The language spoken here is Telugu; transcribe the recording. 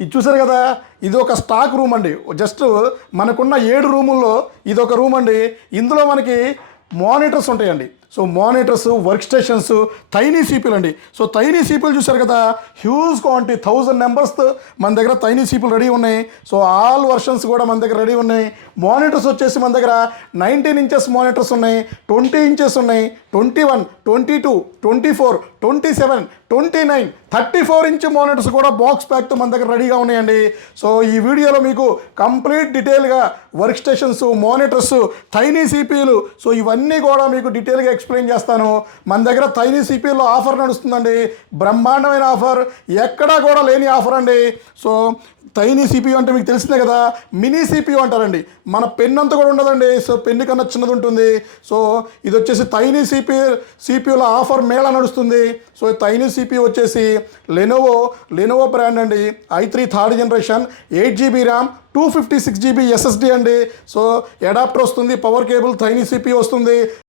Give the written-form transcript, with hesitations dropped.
ఇది చూసారు కదా, ఇది ఒక స్టాక్ రూమ్ అండి. జస్ట్ మనకున్న 7 రూముల్లో ఇది ఒక రూమ్ అండి. ఇందులో మనకి మానిటర్స్ ఉంటాయండి. So monitors, workstations, tiny సీపీలు అండి. సో టైనీ సీపీలు చూసారు కదా, హ్యూజ్ క్వాంటిటీ 1000 నెంబర్స్ మన దగ్గర టైనీ సీపీలు రెడీ ఉన్నాయి. సో ఆల్ వర్షన్స్ కూడా మన దగ్గర రెడీ ఉన్నాయి. మానిటర్స్ వచ్చేసి మన దగ్గర 19 ఇంచెస్ మానిటర్స్ ఉన్నాయి, 20 ఇంచెస్ ఉన్నాయి, 21, 22, 24, 27, 29, 34 ఇంచ్ మానిటర్స్ కూడా బాక్స్ ప్యాక్తో మన దగ్గర రెడీగా ఉన్నాయండి. సో ఈ వీడియోలో మీకు కంప్లీట్ డీటెయిల్గా వర్క్ స్టేషన్స్, మానిటర్స్, టైనీ సీపీలు, సో ఇవన్నీ కూడా మీకు డీటెయిల్గా ఎక్స్ప్లెయిన్ చేస్తాను. మన దగ్గర టైనీ సీపీలో ఆఫర్ నడుస్తుందండి, బ్రహ్మాండమైన ఆఫర్, ఎక్కడా కూడా లేని ఆఫర్ అండి. సో టైనీ సిపియు అంటే మీకు తెలిసిందే కదా, మినీ సిపియు అంటారండి. మన పెన్ అంతా కూడా ఉండదండి, సో పెన్ను కన్నా చిన్నది ఉంటుంది. సో ఇది వచ్చేసి టైనీ సిపియులో ఆఫర్ మేళ నడుస్తుంది. సో టైనీ సిపియు వచ్చేసి లెనోవో బ్రాండ్ అండి. i3 third generation, 8GB RAM, 256GB SSD అండి. సో అడాప్టర్ వస్తుంది, పవర్ కేబుల్, టైనీ సిపియు వస్తుంది.